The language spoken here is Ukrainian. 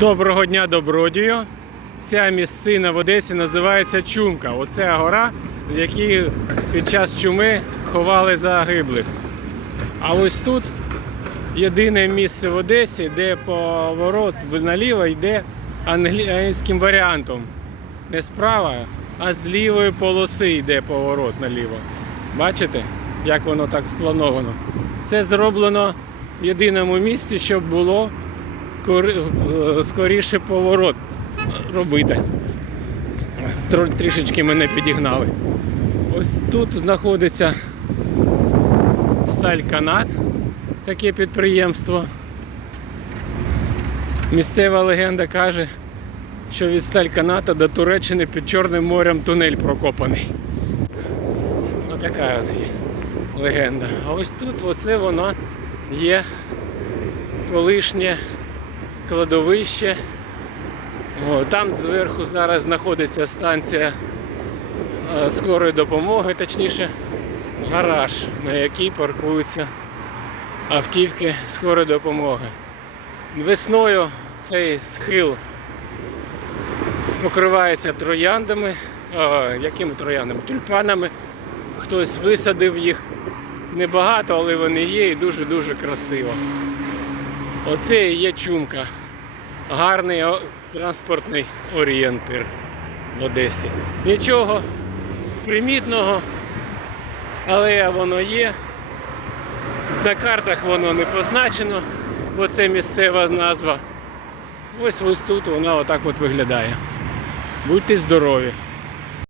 Доброго дня, добродію. Ця місцина в Одесі називається Чумка. Оце гора, в якій під час чуми ховали загиблих. А ось тут єдине місце в Одесі, де поворот наліво йде англійським варіантом. Не справа, а з лівої полоси йде поворот наліво. Бачите, як воно так сплановано? Це зроблено в єдиному місці, щоб було скоріше поворот робити. Трішечки мене підігнали. Ось тут знаходиться Стальканат, таке підприємство. Місцева легенда каже, що від Стальканата до Туреччини під Чорним морем тунель прокопаний. Отака от легенда. А ось тут оце воно є колишнє кладовище. О, там зверху зараз знаходиться станція е, скорої допомоги, точніше гараж, на який паркуються автівки скорої допомоги. Весною цей схил покривається трояндами, е, якими трояндами? Тюльпанами. Хтось висадив їх. Небагато, але вони є і дуже-дуже красиво. Оце і є чумка. Гарний транспортний орієнтир в Одесі. Нічого примітного, але воно є. На картах воно не позначено, бо це місцева назва. Ось ось тут вона отак от виглядає. Будьте здорові!